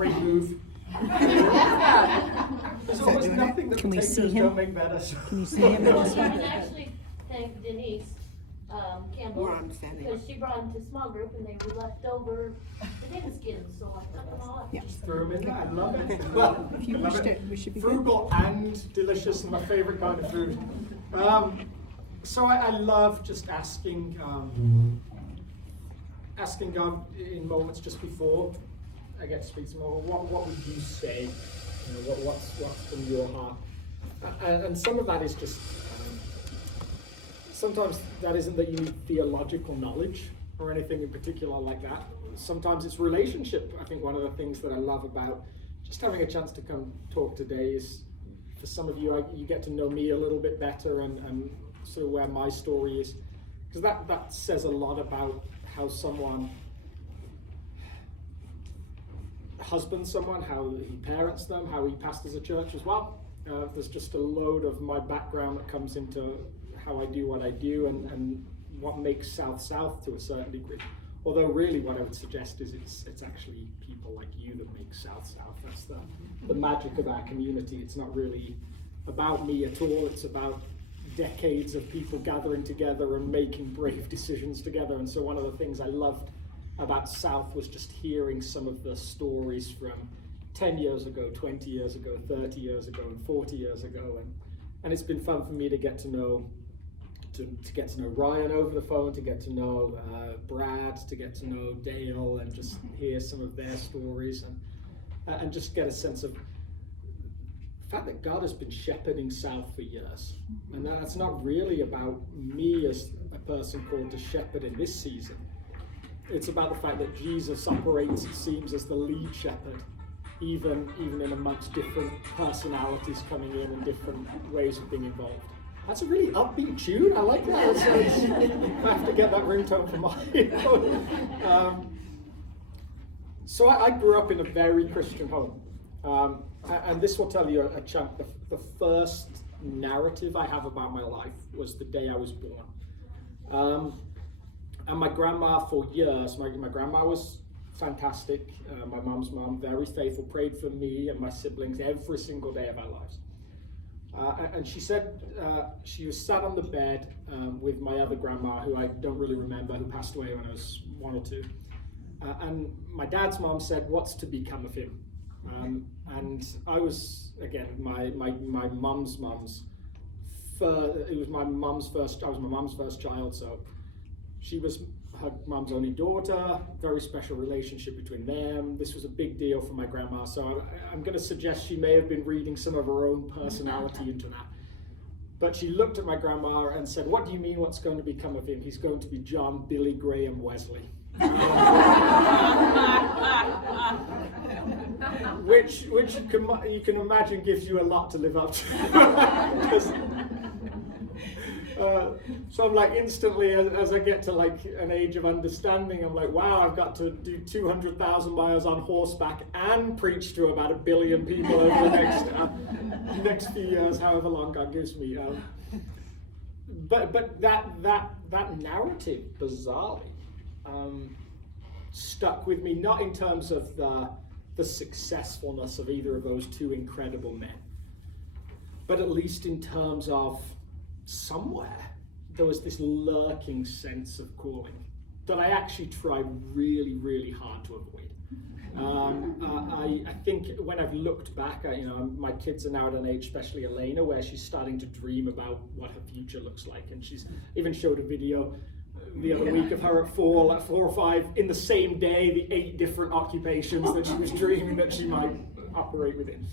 great move. There's almost nothing that Can we see potatoes him? don't make better. So. Can you see him in Well, this you one? can actually thank Denise Campbell, Where I'm standing. because she brought them to small group and they were left over potato skins, so I took them all up. Yeah. Just throw them in there. I love it. Well, If you I love wished it. it, we should be good. Frugal and delicious, and my favorite kind of food. So I love just asking God in moments just before I get to speak to him. What would you say? You know, what's from your heart? And some of that is just sometimes that isn't that you need theological knowledge or anything in particular like that. Sometimes it's relationship. I think one of the things that I love about just having a chance to come talk today is, for some of you, you get to know me a little bit better and sort of where my story is, because that says a lot about how someone husbands someone, how he parents them, how he pastors a church as well. There's just a load of my background that comes into how I do what I do and what makes South to a certain degree. Although really what I would suggest is it's actually people like you that make South. That's the magic of our community. It's not really about me at all. It's about decades of people gathering together and making brave decisions together. And so one of the things I loved about South was just hearing some of the stories from 10 years ago, 20 years ago, 30 years ago, and 40 years ago. And it's been fun for me to get to know Ryan over the phone, to get to know Brad, to get to know Dale, and just hear some of their stories and just get a sense of the fact that God has been shepherding South for years. And that's not really about me as a person called to shepherd in this season. It's about the fact that Jesus operates, it seems, as the lead shepherd, even in amongst different personalities coming in and different ways of being involved. That's a really upbeat tune. I like that. I have to get that ringtone for mine. So I grew up in a very Christian home. And this will tell you a chunk. The first narrative I have about my life was the day I was born. And my grandma, for years, my grandma was fantastic. My mum's mum, very faithful, prayed for me and my siblings every single day of our lives. And she said she was sat on the bed with my other grandma, who I don't really remember, who passed away when I was 1 or 2. And my dad's mom said, "What's to become of him?" And I was, again, my mum's it was my mum's first. I was my mum's first child, so she was her mum's only daughter. Very special relationship between them. This was a big deal for my grandma. So I'm going to suggest she may have been reading some of her own personality into that. But she looked at my grandma and said, "What do you mean? What's going to become of him? He's going to be John, Billy Graham, Wesley." Which you can imagine gives you a lot to live up to. So I'm like, instantly, as I get to like an age of understanding, I'm like, wow, I've got to do 200,000 miles on horseback and preach to about 1 billion people over the next few years, however long God gives me. But that narrative, bizarrely, stuck with me, not in terms of the successfulness of either of those two incredible men, but at least in terms of somewhere there was this lurking sense of calling that I actually tried really, really hard to avoid. I think when I've looked back, my kids are now at an age, especially Elena, where she's starting to dream about what her future looks like, and she's even showed a video the other week of her at 4 or 5 in the same day, the 8 different occupations that she was dreaming that she might operate within.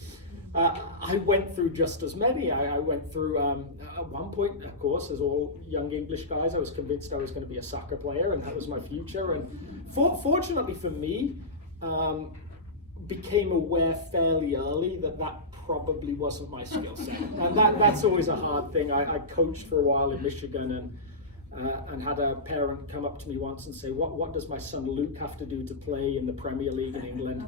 I went through just as many. I went through, at one point, of course, as all young English guys, I was convinced I was going to be a soccer player and that was my future. And fortunately for me, became aware fairly early that probably wasn't my skill set. And that's always a hard thing. I coached for a while in Michigan and had a parent come up to me once and say, what does my son Luke have to do to play in the Premier League in England?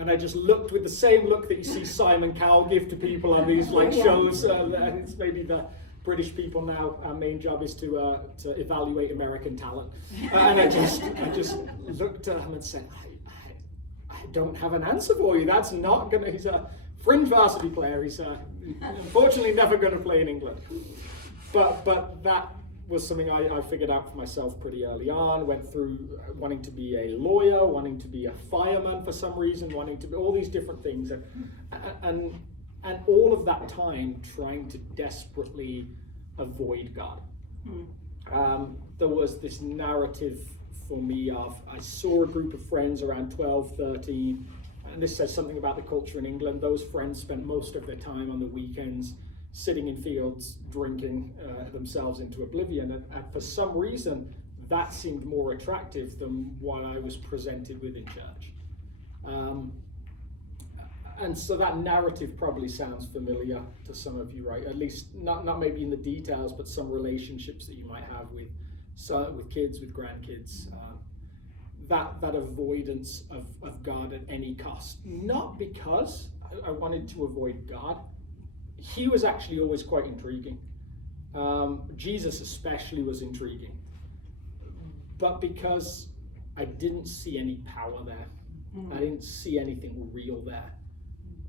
And I just looked with the same look that you see Simon Cowell give to people on these shows. And it's maybe the British people now, our main job is to evaluate American talent. And I just looked at him and said, I don't have an answer for you. That's not going to, he's a fringe varsity player. He's unfortunately never going to play in England. But that was something I figured out for myself pretty early on. Went through wanting to be a lawyer, wanting to be a fireman for some reason, wanting to be all these different things. And all of that time trying to desperately avoid God. There was this narrative for me of, I saw a group of friends around 12, 13, and this says something about the culture in England. Those friends spent most of their time on the weekends sitting in fields, drinking themselves into oblivion. And for some reason, that seemed more attractive than what I was presented with in church. And so that narrative probably sounds familiar to some of you, right? At least not maybe in the details, but some relationships that you might have with kids, with grandkids. That avoidance of God at any cost. Not because I wanted to avoid God. He was actually always quite intriguing. Jesus especially was intriguing. But because I didn't see any power there. I didn't see anything real there.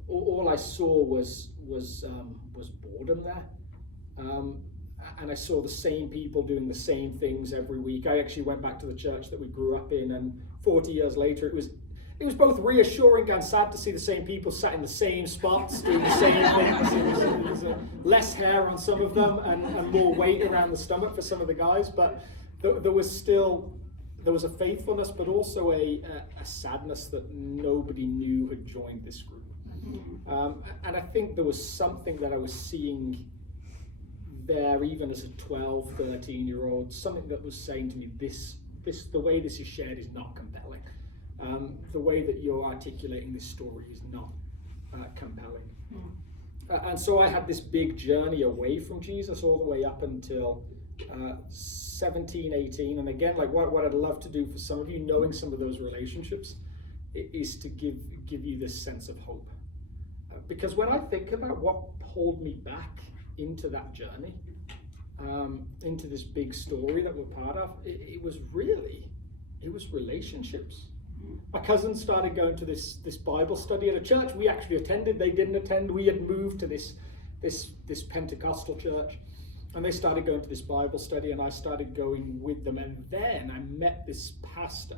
All I saw was boredom there. And I saw the same people doing the same things every week. I actually went back to the church that we grew up in, and 40 years later, it was both reassuring and sad to see the same people sat in the same spots doing the same things. There was less hair on some of them and more weight around the stomach for some of the guys, but there was a faithfulness, but also a sadness that nobody knew had joined this group. And I think there was something that I was seeing there, even as a 12, 13-year-old, something that was saying to me, the way this is shared is not compelling. The way that you're articulating this story is not compelling. And so I had this big journey away from Jesus all the way up until 17, 18. And again, like what I'd love to do for some of you, knowing some of those relationships, is to give you this sense of hope. Because when I think about what pulled me back into that journey, into this big story that we're part of, it was relationships. My cousins started going to this Bible study at a church we actually attended. They didn't attend. We had moved to this Pentecostal church, and they started going to this Bible study, and I started going with them. And then I met this pastor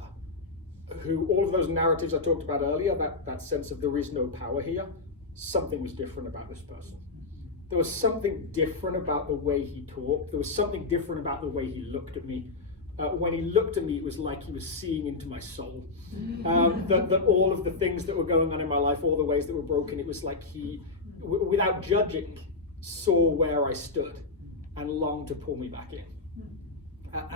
who, all of those narratives I talked about earlier, that sense of there is no power here, something was different about this person. There was something different about the way he talked. There was something different about the way he looked at me. When he looked at me, it was like he was seeing into my soul. That all of the things that were going on in my life, all the ways that were broken, it was like he, without judging, saw where I stood and longed to pull me back in.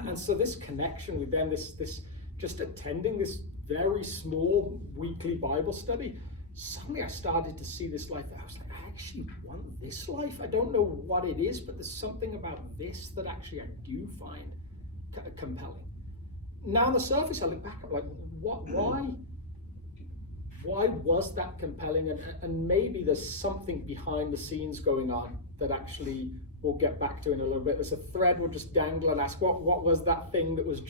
And so this connection with them, this just attending this very small weekly Bible study, suddenly I started to see this life that I was like, I actually want this life. I don't know what it is, but there's something about this that actually I do find compelling. Now on the surface, I look back, I'm like, why was that compelling? And maybe there's something behind the scenes going on that actually we'll get back to in a little bit. There's a thread we'll just dangle and ask, what was that thing that was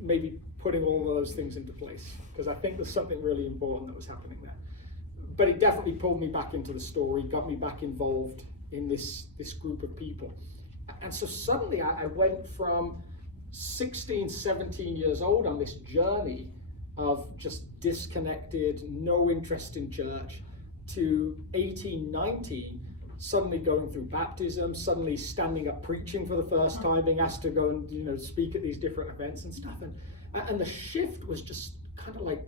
maybe putting all of those things into place? Because I think there's something really important that was happening there. But it definitely pulled me back into the story, got me back involved in this group of people. And so suddenly I went from 16, 17 years old on this journey of just disconnected, no interest in church, to 18, 19, suddenly going through baptism, suddenly standing up preaching for the first time, being asked to go and speak at these different events and stuff. And the shift was just kind of like,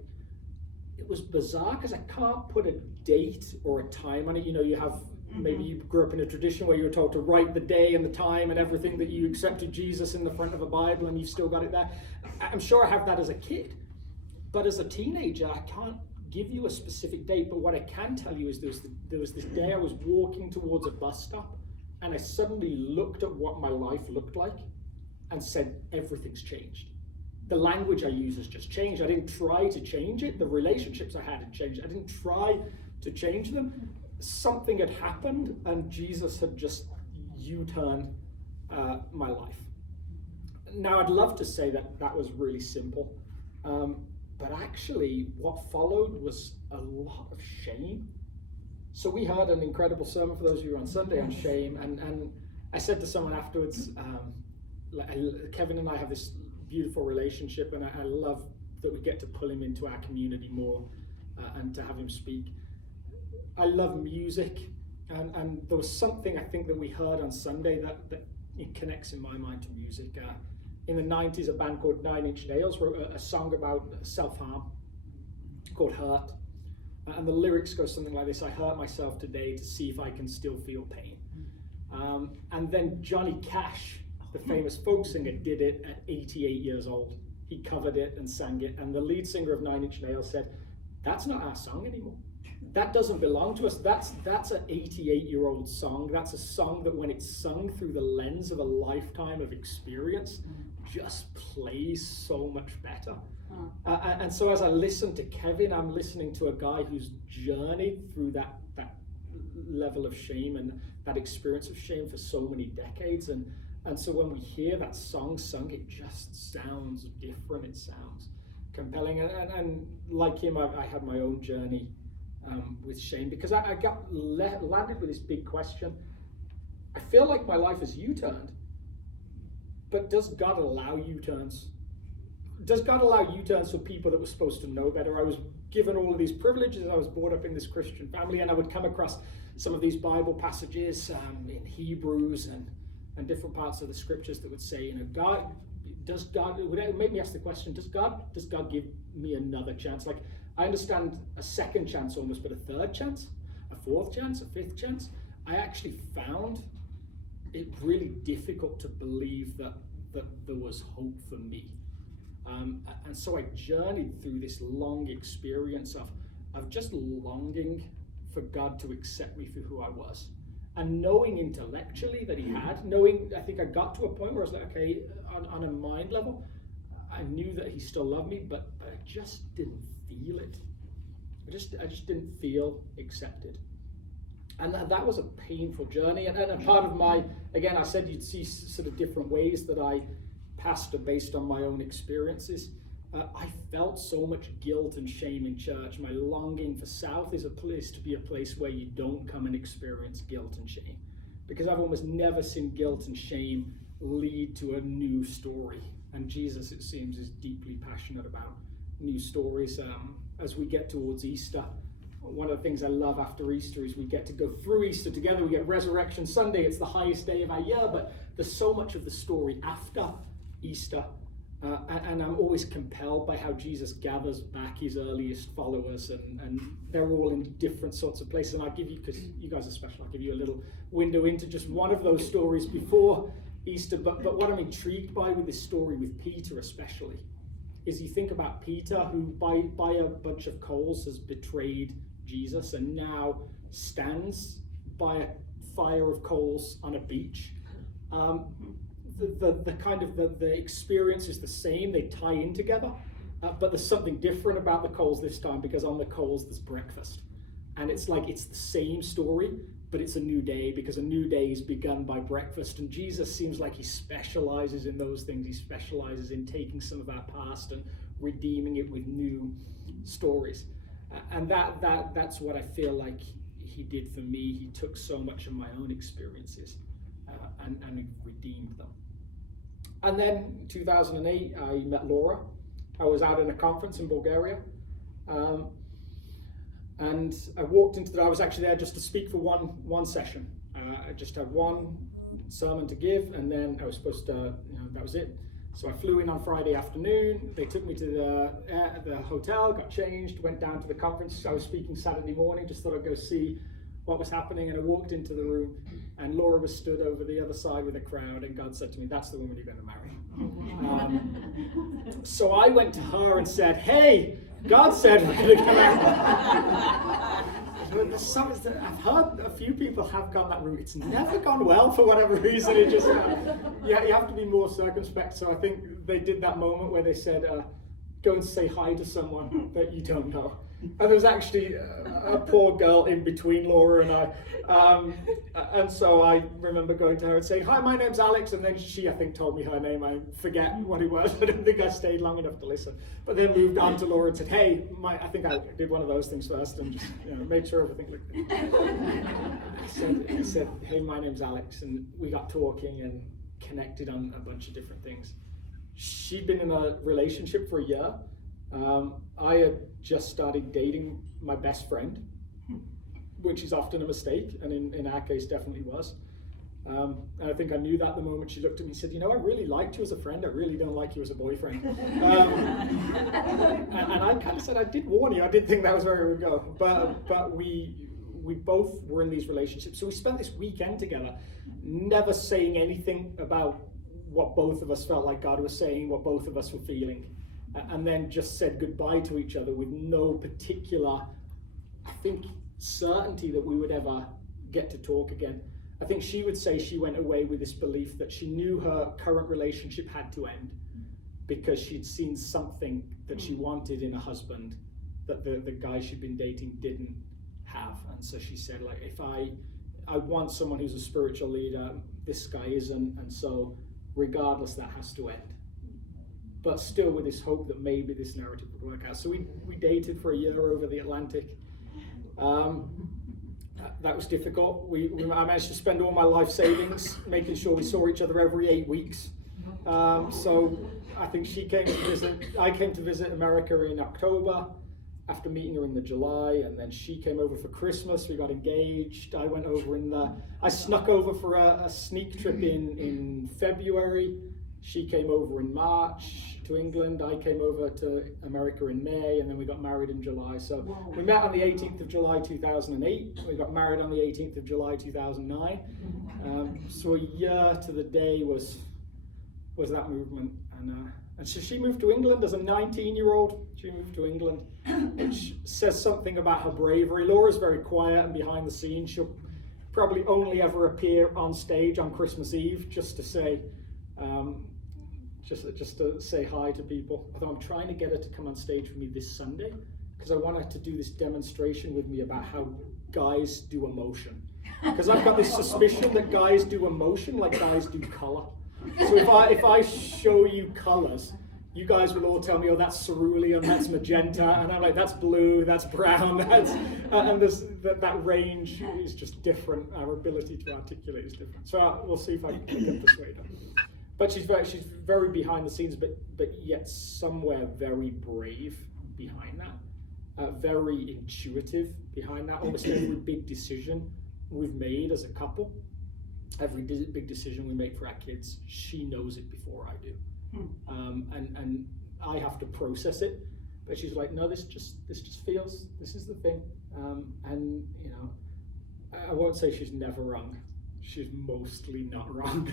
it was bizarre because I can't put a date or a time on it. You have, maybe you grew up in a tradition where you were told to write the day and the time and everything that you accepted Jesus in the front of a Bible, and you've still got it there. I'm sure I have that as a kid. But as a teenager, I can't give you a specific date, but what I can tell you is there was this day I was walking towards a bus stop, and I suddenly looked at what my life looked like and said, everything's changed. The language I use has just changed. I didn't try to change it. The relationships I had changed. I didn't try to change them. Something had happened, and Jesus had just U-turned my life. Now, I'd love to say that was really simple. But actually, what followed was a lot of shame. So we heard an incredible sermon, for those of you on Sunday, on shame, and I said to someone afterwards, Kevin and I have this beautiful relationship, and I love that we get to pull him into our community more and to have him speak. I love music, and there was something I think that we heard on Sunday that it connects in my mind to music. In the 90s, a band called 9 Inch Nails wrote a song about self-harm called Hurt. And the lyrics go something like this: I hurt myself today to see if I can still feel pain. And then Johnny Cash, the famous folk singer, did it at 88 years old. He covered it and sang it. And the lead singer of 9 Inch Nails said, that's not our song anymore. That doesn't belong to us. That's an 88-year-old song. That's a song that when it's sung through the lens of a lifetime of experience, just plays so much better. And so as I listen to Kevin, I'm listening to a guy who's journeyed through that level of shame and that experience of shame for so many decades. And so when we hear that song sung, it just sounds different. It sounds compelling. And like him, I had my own journey with shame, because I got landed with this big question. I feel like my life has U-turned, but does God allow U-turns? Does God allow U-turns for people that were supposed to know better? I was given all of these privileges. I was brought up in this Christian family, and I would come across some of these Bible passages in Hebrews and different parts of the scriptures that would say, it would make me ask the question, does God give me another chance? Like, I understand a second chance almost, but a third chance, a fourth chance, a fifth chance. I actually found it really difficult to believe that there was hope for me. And so I journeyed through this long experience of just longing for God to accept me for who I was. And knowing intellectually that he had, I think I got to a point where I was like, okay, on a mind level, I knew that he still loved me, but I just didn't feel it. I just didn't feel accepted. And that was a painful journey. And a part of again, I said you'd see sort of different ways that I pastor based on my own experiences. I felt so much guilt and shame in church. My longing for South is to be a place where you don't come and experience guilt and shame, because I've almost never seen guilt and shame lead to a new story. And Jesus, it seems, is deeply passionate about new stories. As we get towards Easter, one of the things I love after Easter is we get to go through Easter together. We get Resurrection Sunday. It's the highest day of our year, but there's so much of the story after Easter. And I'm always compelled by how Jesus gathers back his earliest followers, and they're all in different sorts of places. And I'll give you, because you guys are special, I'll give you a little window into just one of those stories before Easter. But what I'm intrigued by with this story, with Peter especially, is you think about Peter, who by a bunch of coals has betrayed Jesus and now stands by a fire of coals on a beach. The kind of the experience is the same. They tie in together, but there's something different about the coals this time, because on the coals there's breakfast, and it's like it's the same story, but it's a new day, because a new day is begun by breakfast. And Jesus seems like he specializes in those things. He specializes in taking some of our past and redeeming it with new stories, and that's what I feel like he did for me. He took so much of my own experiences and he redeemed them. And then 2008, I met Laura. I was out in a conference in Bulgaria. And I walked into I was actually there just to speak for one session. I just had one sermon to give, and then I was supposed to, that was it. So I flew in on Friday afternoon. They took me to the hotel, got changed, went down to the conference. I was speaking Saturday morning, just thought I'd go see what was happening, and I walked into the room, and Laura was stood over the other side with a crowd, and God said to me, that's the woman you're going to marry. So I went to her and said, hey, God said we're going to get married. I've heard a few people have gone that route. It's never gone well for whatever reason. It just, you have to be more circumspect. So I think they did that moment where they said, go and say hi to someone that you don't know. And there was actually a poor girl in between Laura and I. And so I remember going to her and saying, "Hi, my name's Alex," and then she, I think, told me her name. I forget what it was. I don't think I stayed long enough to listen. But then moved on to Laura and said, "Hey, I think I did one of those things first and just made sure everything looked good." I said, "Hey, my name's Alex," and we got talking and connected on a bunch of different things. She'd been in a relationship for a year. I had just started dating my best friend, which is often a mistake, and in our case definitely was. And I think I knew that the moment she looked at me and said, "I really liked you as a friend, I really don't like you as a boyfriend." And I kind of said, "I did warn you, I did think that was where we would go." But we both were in these relationships, so we spent this weekend together, never saying anything about what both of us felt like God was saying, what both of us were feeling, and then just said goodbye to each other with no particular, I think, certainty that we would ever get to talk again. I think she would say she went away with this belief that she knew her current relationship had to end because she'd seen something that she wanted in a husband that the guy she'd been dating didn't have. And so she said, like, if I want someone who's a spiritual leader, this guy isn't, and so regardless, that has to end. But still with this hope that maybe this narrative would work out. So we dated for a year over the Atlantic. That was difficult. I managed to spend all my life savings making sure we saw each other every 8 weeks. So I think I came to visit America in October after meeting her in the July, and then she came over for Christmas. We got engaged. I snuck over for a sneak trip in February. She came over in March to England. I came over to America in May, and then we got married in July. So we met on the 18th of July 2008. We got married on the 18th of July 2009. So a year to the day was that movement. And so she moved to England as a 19-year-old. She moved to England, which says something about her bravery. Laura's very quiet and behind the scenes. She'll probably only ever appear on stage on Christmas Eve just to say hi to people. Although I'm trying to get her to come on stage with me this Sunday because I want her to do this demonstration with me about how guys do emotion. Because I've got this suspicion that guys do emotion like guys do color. So if I show you colors, you guys will all tell me, "Oh, that's cerulean, that's magenta," and I'm like, "That's blue, that's brown," and that range is just different. Our ability to articulate is different. So we'll see if I can persuade her. But she's very behind the scenes, but yet somewhere very brave behind that, very intuitive behind that. Almost every big decision we've made as a couple, every big decision we make for our kids, she knows it before I do. And I have to process it, but she's like, "No, this just feels, this is the thing." And I won't say she's never wrong. She's mostly not wrong.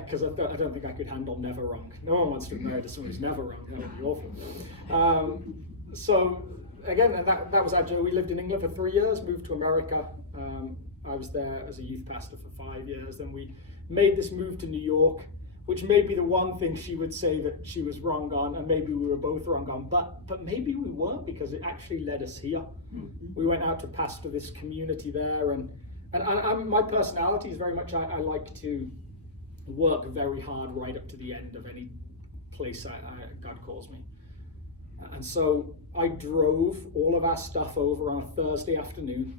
Because I don't think I could handle never wrong. No one wants to be married to someone who's never wrong. That would be awful. So again, and that was our journey. We lived in England for 3 years, moved to America. I was there as a youth pastor for 5 years. Then we made this move to New York, which may be the one thing she would say that she was wrong on, and maybe we were both wrong on, but maybe we weren't, because it actually led us here. We went out to pastor this community there, and my personality is very much, I like to work very hard right up to the end of any place God calls me. And so I drove all of our stuff over on a Thursday afternoon,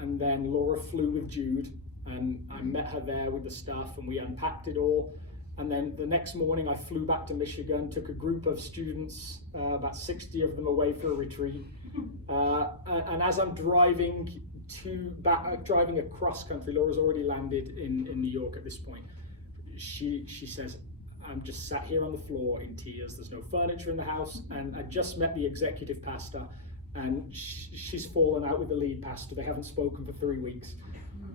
and then Laura flew with Jude, and I met her there with the stuff, and we unpacked it all. And then the next morning I flew back to Michigan, took a group of students, about 60 of them, away for a retreat. And as I'm driving across country, Laura's already landed in New York at this point. She says, "I'm just sat here on the floor in tears. There's no furniture in the house, and I just met the executive pastor, and she's fallen out with the lead pastor. They haven't spoken for 3 weeks.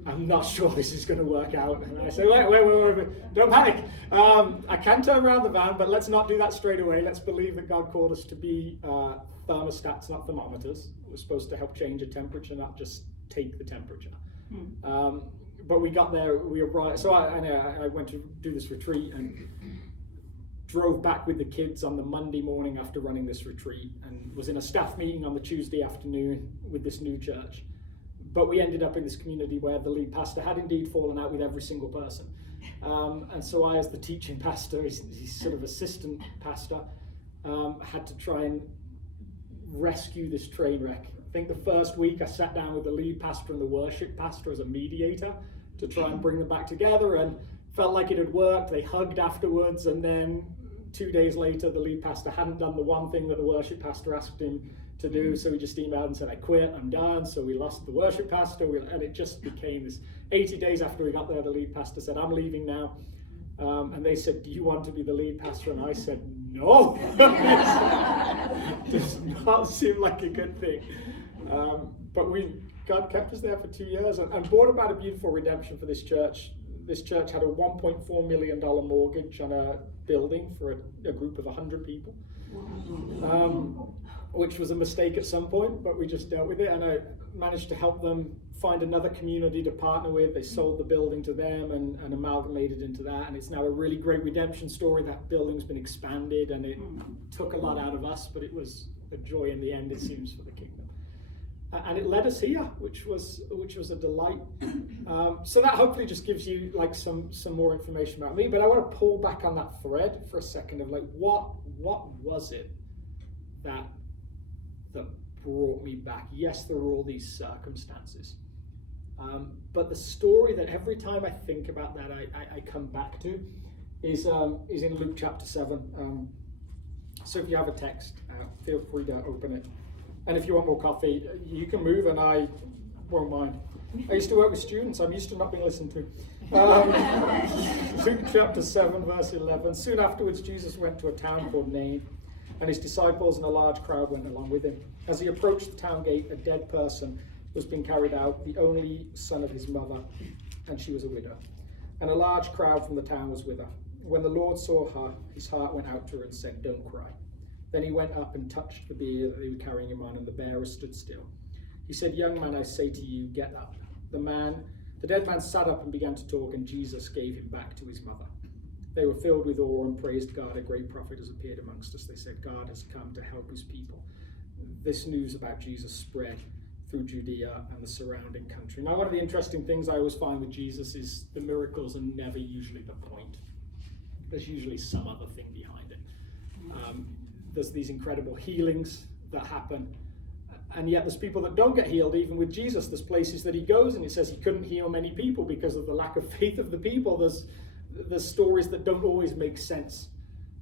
I'm not sure this is going to work out." And I say, wait, don't panic. I can turn around the van, but let's not do that straight away. Let's believe that God called us to be thermostats, not thermometers. We're supposed to help change a temperature, not just take the temperature. But we got there, we arrived. So I went to do this retreat, and drove back with the kids on the Monday morning after running this retreat and was in a staff meeting on the Tuesday afternoon with this new church. But we ended up in this community where the lead pastor had indeed fallen out with every single person. And so I, as the teaching pastor, he's sort of assistant pastor, had to try and rescue this train wreck. I think the first week I sat down with the lead pastor and the worship pastor as a mediator to try and bring them back together, and felt like it had worked. They hugged afterwards, and then 2 days later the lead pastor hadn't done the one thing that the worship pastor asked him to do, so he just emailed and said, I quit, I'm done. So we lost the worship pastor, and it just became this. 80 days after we got there, the lead pastor said, I'm leaving now. And they said, do you want to be the lead pastor? And I said, no. Does not seem like a good thing. But God kept us there for 2 years and brought about a beautiful redemption for this church. This church had a $1.4 million mortgage on a building for a group of 100 people, which was a mistake at some point, but we just dealt with it. And I managed to help them find another community to partner with. They sold the building to them and amalgamated into that. And it's now a really great redemption story. That building's been expanded, and it took a lot out of us, but it was a joy in the end, it seems, for the kingdom. And it led us here, which was a delight. So that hopefully just gives you like some more information about me. But I want to pull back on that thread for a second of like what was it that brought me back? Yes, there were all these circumstances, but the story that every time I think about that I come back to is in Luke chapter 7. So if you have a text, feel free to open it. And if you want more coffee, you can move, and I won't mind. I used to work with students. I'm used to not being listened to. Luke chapter 7, verse 11. Soon afterwards, Jesus went to a town called Nain, and his disciples and a large crowd went along with him. As he approached the town gate, a dead person was being carried out, the only son of his mother, and she was a widow. And a large crowd from the town was with her. When the Lord saw her, his heart went out to her and said, "Don't cry." Then he went up and touched the bier that they were carrying him on, and the bearer stood still. He said, "Young man, I say to you, get up." The dead man sat up and began to talk, and Jesus gave him back to his mother. They were filled with awe and praised God. A great prophet has appeared amongst us. They said, God has come to help his people. This news about Jesus spread through Judea and the surrounding country. Now, one of the interesting things I always find with Jesus is the miracles are never usually the point. There's usually some other thing behind it. There's these incredible healings that happen, and yet there's people that don't get healed even with Jesus. There's places that he goes and it says he couldn't heal many people because of the lack of faith of the people. There's stories that don't always make sense.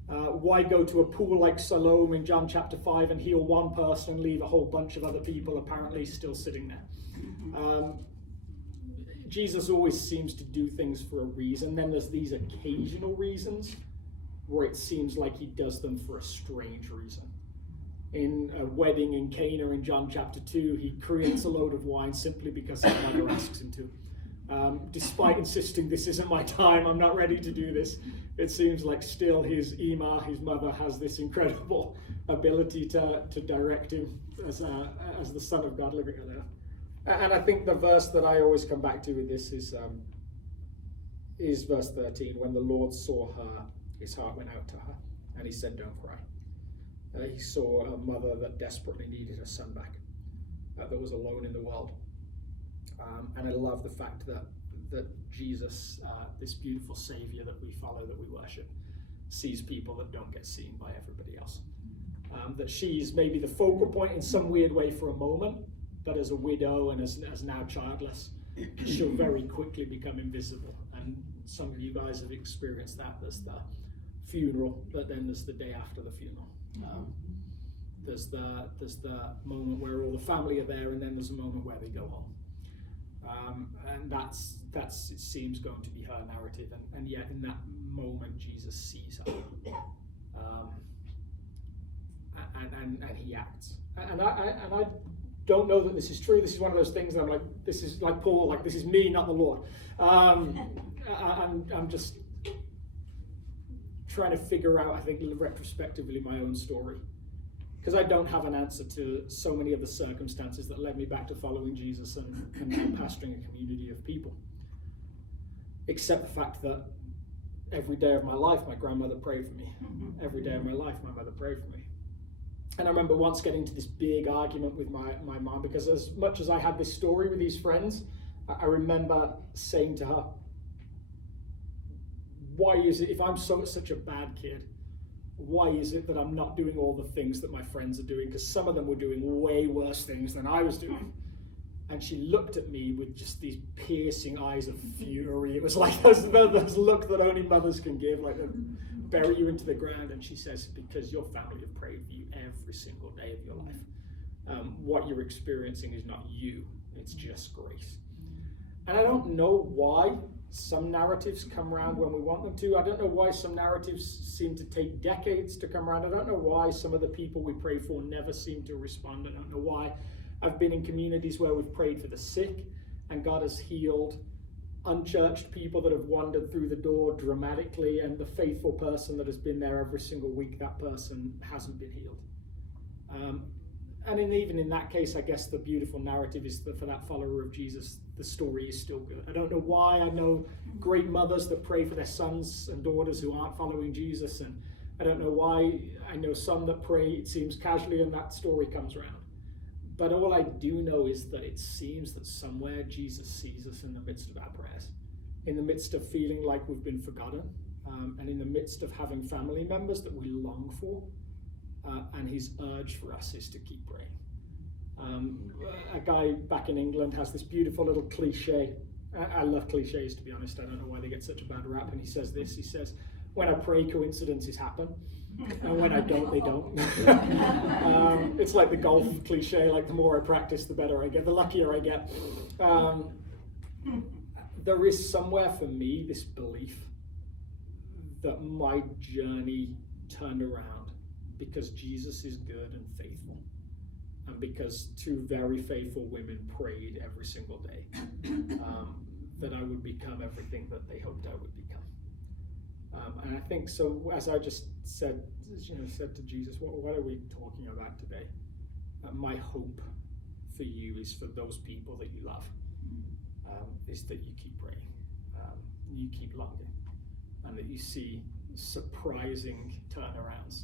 Why go to a pool like Siloam in John chapter 5 and heal one person and leave a whole bunch of other people apparently still sitting there? Jesus always seems to do things for a reason. Then there's these occasional reasons where it seems like he does them for a strange reason. In a wedding in Cana in John chapter 2, he creates a load of wine simply because his mother asks him to. Despite insisting, this isn't my time, I'm not ready to do this, it seems like still his mother, has this incredible ability to direct him as the Son of God living on earth. And I think the verse that I always come back to with this is verse 13. When the Lord saw her, his heart went out to her, and he said, "Don't cry." He saw a mother that desperately needed her son back, that was alone in the world. And I love the fact that Jesus, this beautiful Savior that we follow, that we worship, sees people that don't get seen by everybody else. That she's maybe the focal point in some weird way for a moment, but as a widow and as now childless, she'll very quickly become invisible. And some of you guys have experienced that. There's the funeral, but then there's the day after the funeral. There's the moment where all the family are there, and then there's a moment where they go home. And that's it seems going to be her narrative, and yet in that moment Jesus sees her, and he acts. And I don't know that this is true. This is one of those things that I'm like, this is like Paul, like this is me, not the Lord. I'm just trying to figure out, I think, retrospectively my own story, because I don't have an answer to so many of the circumstances that led me back to following Jesus and pastoring a community of people, except the fact that every day of my life, my grandmother prayed for me. Every day of my life, my mother prayed for me. And I remember once getting to this big argument with my mom, because as much as I had this story with these friends, I remember saying to her, why is it, if I'm such a bad kid, why is it that I'm not doing all the things that my friends are doing? Because some of them were doing way worse things than I was doing. And she looked at me with just these piercing eyes of fury. It was like those look that only mothers can give, like they bury you into the ground. And she says, because your family have prayed for you every single day of your life. What you're experiencing is not you, it's just grace. And I don't know why some narratives come around when we want them to. I don't know why some narratives seem to take decades to come around. I don't know why some of the people we pray for never seem to respond. I don't know why. I've been in communities where we've prayed for the sick and God has healed unchurched people that have wandered through the door dramatically, and the faithful person that has been there every single week, that person hasn't been healed. And even in that case, I guess the beautiful narrative is that for that follower of Jesus, the story is still good. I don't know why. I know great mothers that pray for their sons and daughters who aren't following Jesus, and I don't know why. I know some that pray, it seems, casually, and that story comes around. But all I do know is that it seems that somewhere Jesus sees us in the midst of our prayers, in the midst of feeling like we've been forgotten, and in the midst of having family members that we long for. And his urge for us is to keep praying. A guy back in England has this beautiful little cliche. I love cliches, to be honest. I don't know why they get such a bad rap. And he says this, he says, when I pray, coincidences happen. And when I don't, they don't. It's like the golf cliche, like the more I practice, the better I get, the luckier I get. There is somewhere for me this belief that my journey turned around because Jesus is good and faithful, and because two very faithful women prayed every single day, that I would become everything that they hoped I would become. And I think so. As I just said to Jesus, what are we talking about today? My hope for you is for those people that you love, is that you keep praying, you keep longing, and that you see surprising turnarounds.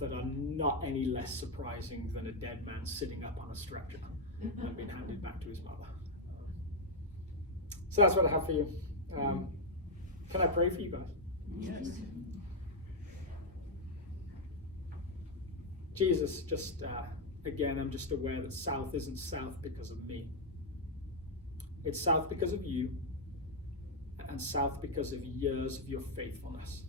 That are not any less surprising than a dead man sitting up on a stretcher and being handed back to his mother. So that's what I have for you. Can I pray for you guys? Yes. Jesus, just again, I'm just aware that South isn't South because of me. It's South because of you, and South because of years of your faithfulness.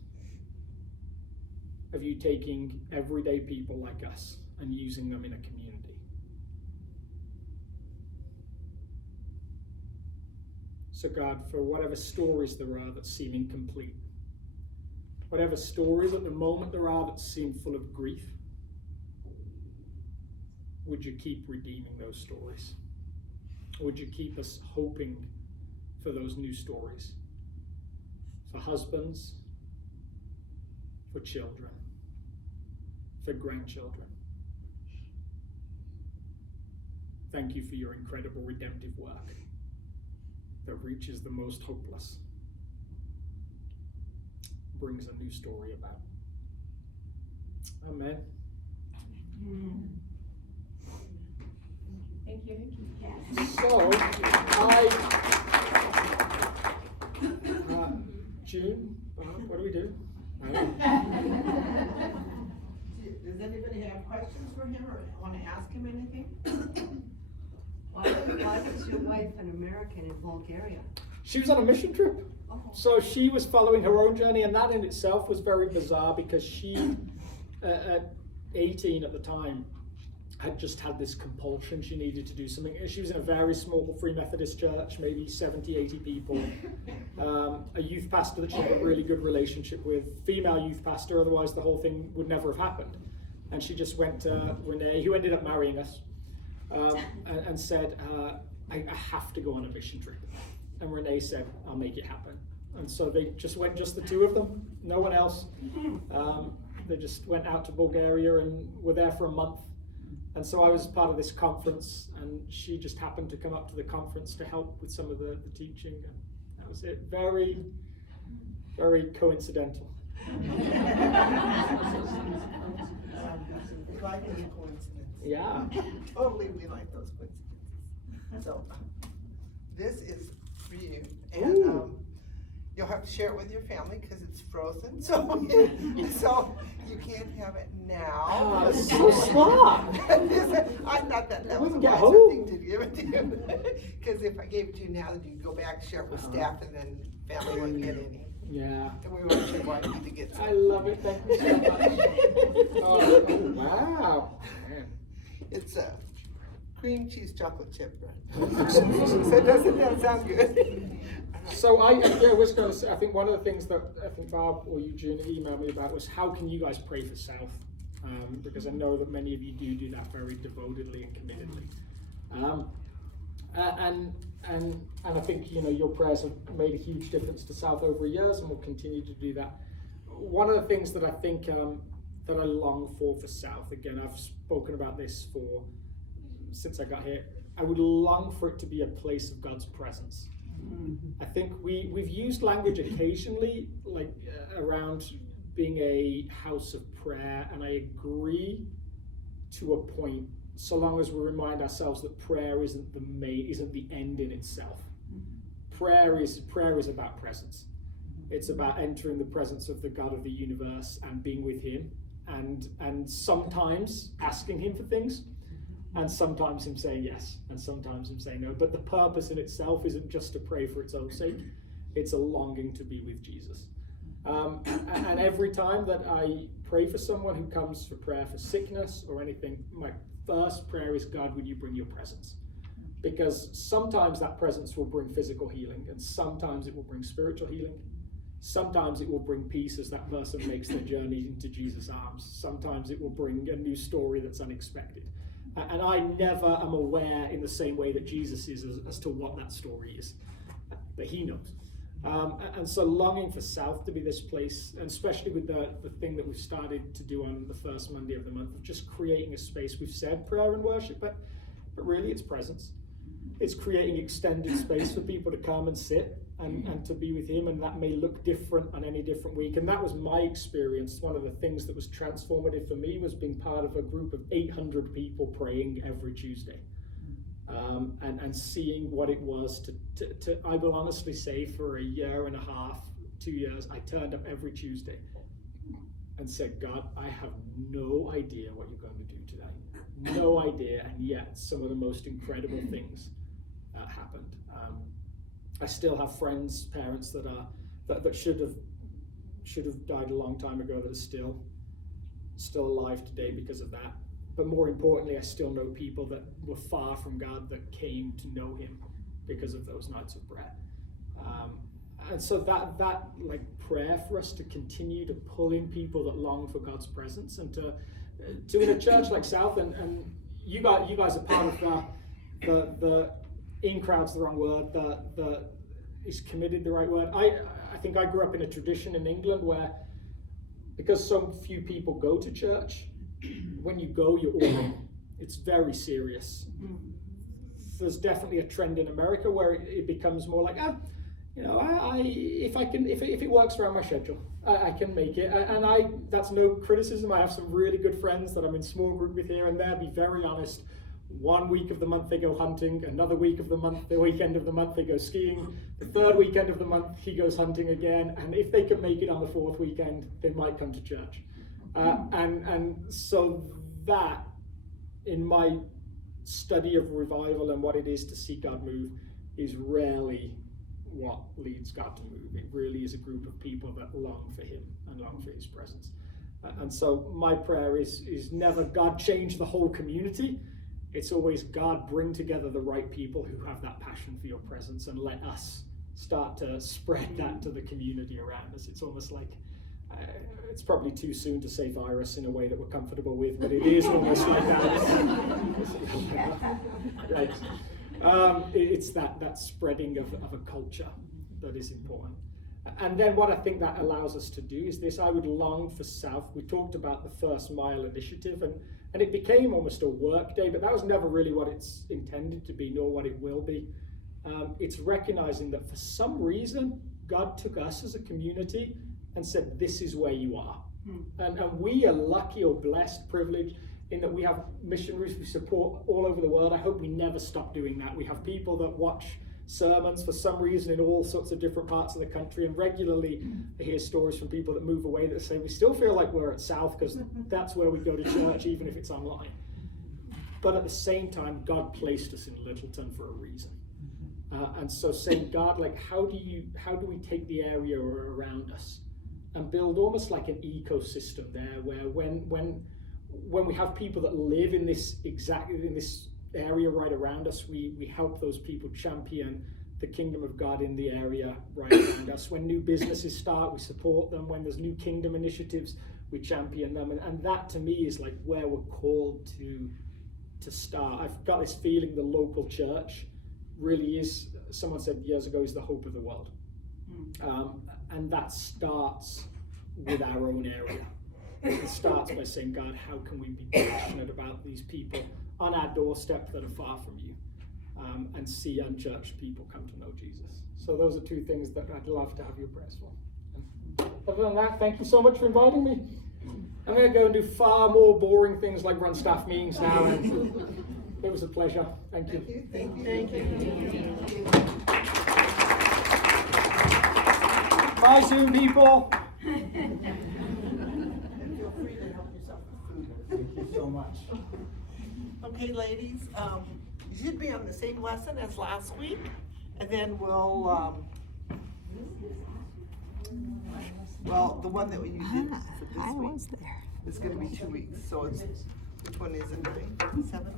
Of you taking everyday people like us and using them in a community. So God, for whatever stories there are that seem incomplete, whatever stories at the moment there are that seem full of grief, would you keep redeeming those stories? Would you keep us hoping for those new stories? For husbands, for children, for grandchildren. Thank you for your incredible redemptive work that reaches the most hopeless, brings a new story about. Amen. Thank you. So, June, what do we do? Does anybody have questions for him or want to ask him anything? Why was your wife an American in Bulgaria? She was on a mission trip. Oh. So she was following her own journey, and that in itself was very bizarre because she, at 18 at the time, had just had this compulsion. She needed to do something. She was in a very small Free Methodist church, maybe 70, 80 people. A youth pastor that she had a really good relationship with, female youth pastor, otherwise the whole thing would never have happened. And she just went to Renee, who ended up marrying us, and said, I have to go on a mission trip. And Renee said, I'll make it happen. And so they just went, just the two of them, no one else. They just went out to Bulgaria and were there for a month. And so I was part of this conference, and she just happened to come up to the conference to help with some of the teaching. And that was it. Very, Very coincidental. We like any coincidence. Yeah. Totally, we like those coincidences. So, this is for you, and Ooh. you'll have to share it with your family because it's frozen, so you can't have it now. Oh, that's so smart. I thought that We was a can get wise home. thing to give it to you, because if I gave it to you now, then you'd go back, share it with staff, and then family wouldn't get any. Yeah. And we want you to get some. I love it. Thank you so much. Oh, wow. Man. It's a cream cheese chocolate chip bread. So doesn't that sound good? So I was going to say, I think one of the things that I think Barb or Eugene emailed me about was how can you guys pray for South? Because I know that many of you do that very devotedly and committedly. And I think your prayers have made a huge difference to South over years and will continue to do that. One of the things that I think that I long for South, again, I've spoken about this since I got here. I would long for it to be a place of God's presence. I think we've used language occasionally, like around being a house of prayer, and I agree to a point, so long as we remind ourselves that prayer isn't the end in itself. Prayer is about presence. It's about entering the presence of the God of the universe and being with Him, and sometimes asking Him for things, and sometimes Him saying yes, and sometimes Him saying no. But the purpose in itself isn't just to pray for its own sake. It's a longing to be with Jesus. And every time that I pray for someone who comes for prayer for sickness or anything, my first prayer is, God, would you bring your presence? Because sometimes that presence will bring physical healing, and sometimes it will bring spiritual healing. Sometimes it will bring peace as that person makes their journey into Jesus' arms. Sometimes it will bring a new story that's unexpected. And I never am aware in the same way that Jesus is as to what that story is. But He knows. And so longing for South to be this place, and especially with the thing that we've started to do on the first Monday of the month, of just creating a space. We've said prayer and worship, but really it's presence. It's creating extended space for people to come and sit and to be with Him, and that may look different on any different week. And that was my experience. One of the things that was transformative for me was being part of a group of 800 people praying every Tuesday. And seeing what it was to I will honestly say, for a year and a half, 2 years, I turned up every Tuesday and said, God, I have no idea what you're going to do today. No idea. And yet some of the most incredible things happened. I still have friends, parents that should have died a long time ago that are still alive today because of that. But more importantly, I still know people that were far from God that came to know Him because of those nights of prayer. And so that like prayer for us to continue to pull in people that long for God's presence, and to in a church like South, and you guys are part of the in crowd's the wrong word. The is committed the right word. I think I grew up in a tradition in England where, because so few people go to church, when you go, you're all in. It's very serious. There's definitely a trend in America where it becomes more like, if it works around my schedule, I can make it. And that's no criticism. I have some really good friends that I'm in small group with here and there. Be very honest. 1 week of the month they go hunting, another week of the month, the weekend of the month they go skiing, the third weekend of the month he goes hunting again, and if they can make it on the fourth weekend, they might come to church. And so that, in my study of revival and what it is to see God move, is rarely what leads God to move. It really is a group of people that long for Him and long for His presence. And so my prayer is never, God, change the whole community. It's always, God, bring together the right people who have that passion for your presence, and let us start to spread that to the community around us. It's almost like, it's probably too soon to say virus in a way that we're comfortable with, but it is almost like that. Right. It's that spreading of a culture that is important. And then what I think that allows us to do is this. I would long for South. We talked about the First Mile Initiative, and it became almost a work day, but that was never really what it's intended to be, nor what it will be. It's recognizing that for some reason, God took us as a community and said, this is where you are. And we are lucky or blessed, privileged, in that we have missionaries we support all over the world. I hope we never stop doing that. We have people that watch sermons for some reason in all sorts of different parts of the country, and regularly I hear stories from people that move away that say we still feel like we're at South because that's where we go to church, even if it's online. But at the same time, God placed us in Littleton for a reason. And so saying, God, like, how do we take the area around us and build almost like an ecosystem there, where when we have people that live in this area right around us, we help those people champion the kingdom of God in the area right around us. When new businesses start, we support them. When there's new kingdom initiatives, we champion them. And that to me is like where we're called to start. I've got this feeling the local church really is, someone said years ago, is the hope of the world. And that starts with our own area. It starts by saying, God, how can we be passionate about these people on our doorstep that are far from you, and see unchurched people come to know Jesus. So those are two things that I'd love to have your prayers for. Other than that, thank you so much for inviting me. I'm going to go and do far more boring things like run staff meetings now. And it was a pleasure. Thank you. Thank you. Bye soon, people. And feel free to help yourself with food. Thank you so much. Okay, ladies, you should be on the same lesson as last week, and then we'll, the one that you did for this week is going to be 2 weeks. So it's, which one is it, 9, 7?